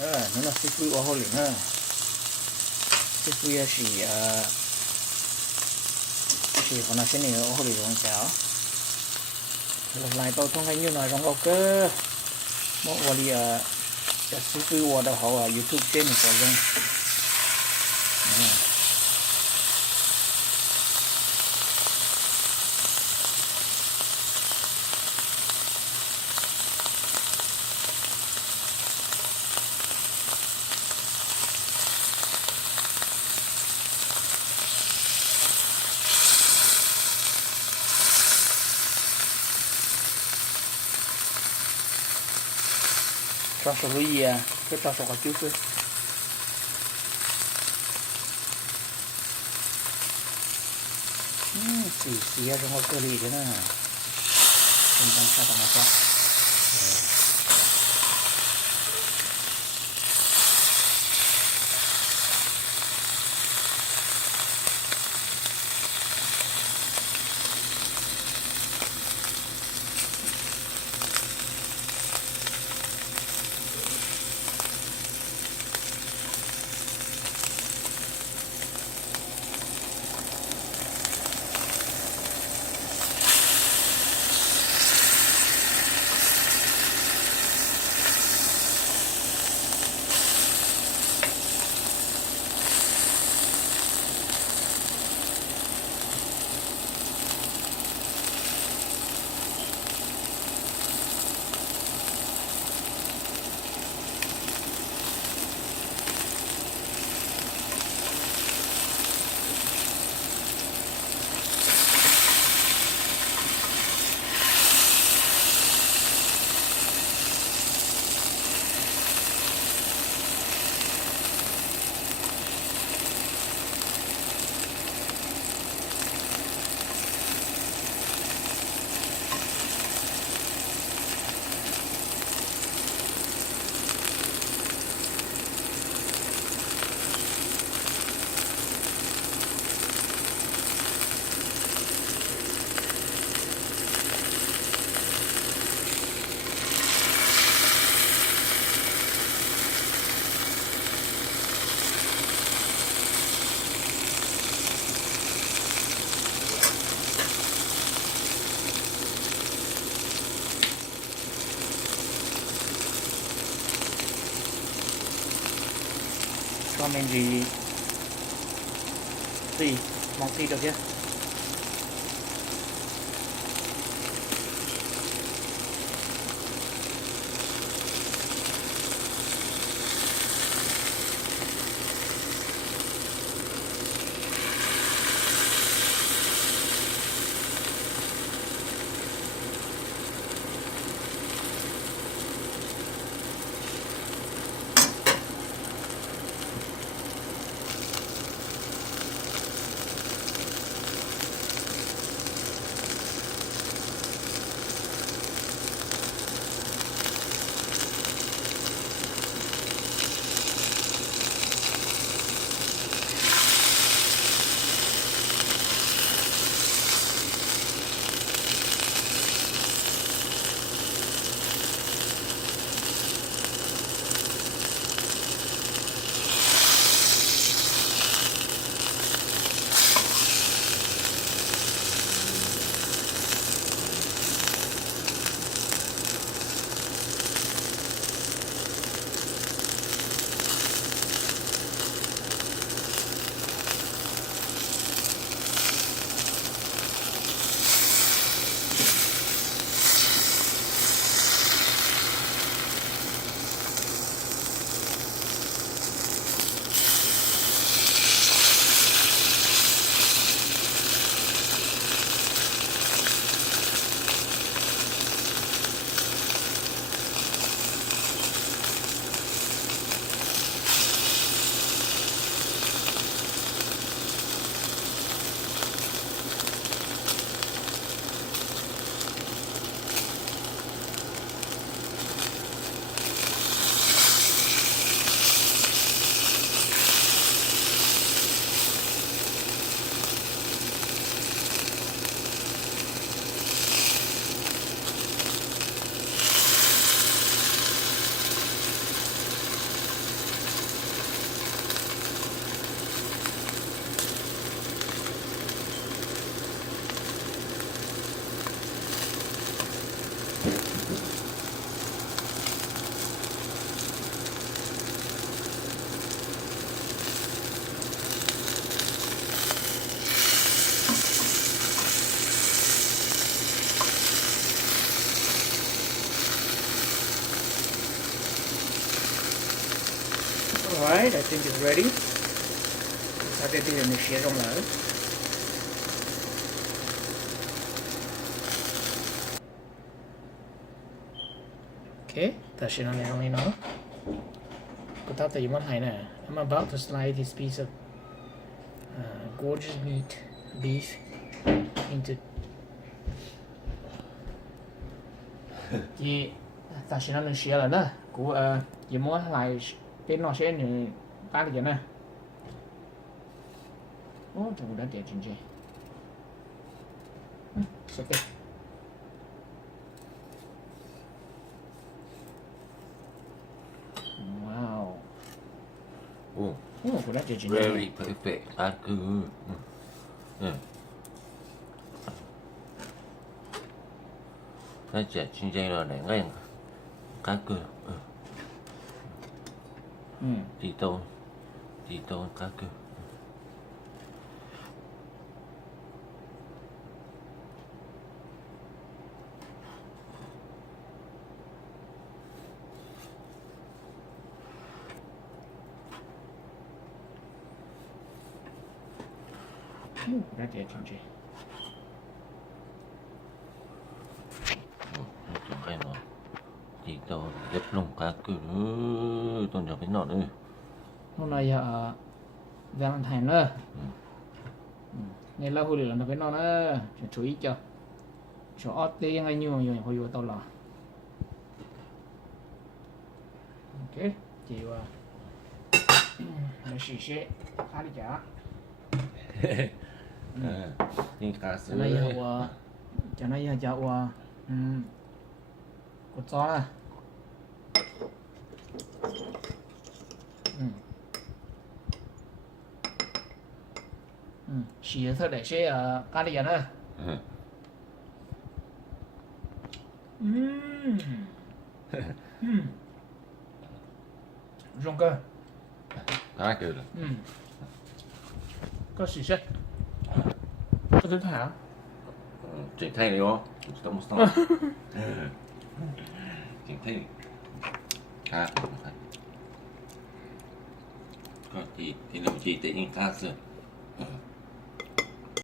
nó là xí phui ở hồ liền ha xí phui là chỉ còn là cái này ở hồ liền không cháo lại tao thông hay như là trong ok mỗiวันจะซื้อวัวดาวเขาYouTube เช่นกันยังcho số gì cái cho số có chút thôi xì trong hồ cơ đi thế nào chúng ta sẽ làm sao comment gì mong gì được chưa Alright, I think it's ready. Sao đây thì mình xé rong lại. Okay, ta sẽ làm này nó. Cô ta thấy món hay nè. I'm about to slide this piece of gorgeous meat, beef, into. Thì ta sẽ làm xé lại đó. Cô chỉ muốn lại cái nó sẽ như ta được nè. Ô, trời đã đẹp chính chứ. Okay. Wow. Oh, Oh, đã đẹp chính very perfect. Cá cừ. Cái chè chín chay rồi này ngay cá cừ. Tí tô cá cừ. đã đẹp chính chứ. Trong cái nó tí tô đẹp lông cá cừ. Tôi nhớ cái nọ nữa. Hôm nay Valentine nữa. Nên là hồi là nó cái nó nữa, chú ý cho. Cho ót đi ngay như mà hồi vừa tao là. Ok, chị nó xì xế, khá đi chả.นี่cá sấu. Cho nó giờ cột gió nè. Xì thôi để sẽ cá đi nữa. Rong cơ. Cá cừ. Có xì xế. Có thứ hả? Triển khai đấy không? Stop. Triển khai. Cá. Có thì nó chỉ tự nhiên cá sấu.